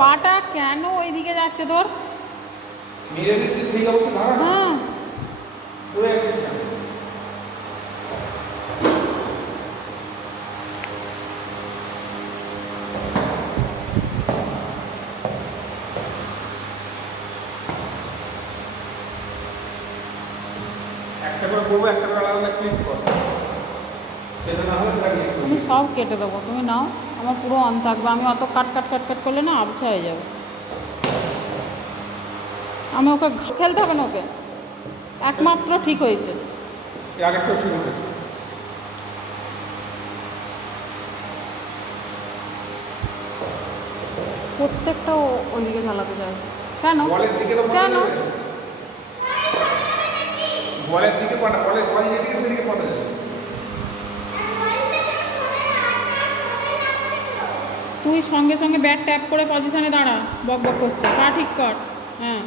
পাটা কেন ওইদিকে যাচ্ছে তোর? হ্যাঁ একটা করে করবো, একটা করে আলাদা ক্লিক কর, সেটা না হলে সেটা ক্লিক আমি সব কেটে দেবো, তুমি নাও। আমার পুরো অন থাকবে, আমি অত কাট কাট কাট কাট করলে না আবছা হয়ে যাবে। আমি ওকে খেলতে হবে না, ওকে একমাত্র ঠিক হয়েছে। আরেকটা ঠিক হয়েছে। প্রত্যেকটা ওইদিকে চালাতে চাইছে কেন? বলের দিকে তো কেন? বলের দিকে পাঠা, বল যেদিকে সেদিকে পাঠা যাবে। তুই সঙ্গে সঙ্গে ব্যাট ট্যাপ করে পজিশনে দাঁড়া, বক বক করছে, পা ঠিক কর। হ্যাঁ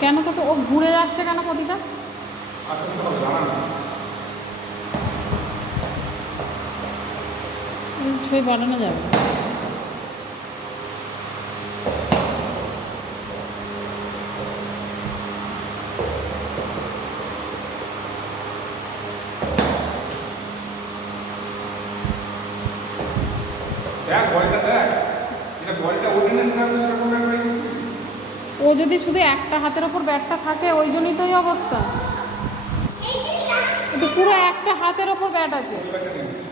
কেন তোকে ও ঘুরে যাচ্ছে কেন প্রতিটা? আস্তে আস্তে হবে, দাঁড়া না। ছবি বাড়ানো যাবে না। দেখ বলটা, দেখ এটা বলটা ওঠে না, সেটা তো সেরকম ব্যাপার হয়েছে। ও যদি শুধু একটা হাতের ওপর ব্যাটটা থাকে, ওই জন্যই তো এই অবস্থা। তো পুরো একটা হাতের ওপর ব্যাট আছে। ওইটাকে নিয়ে।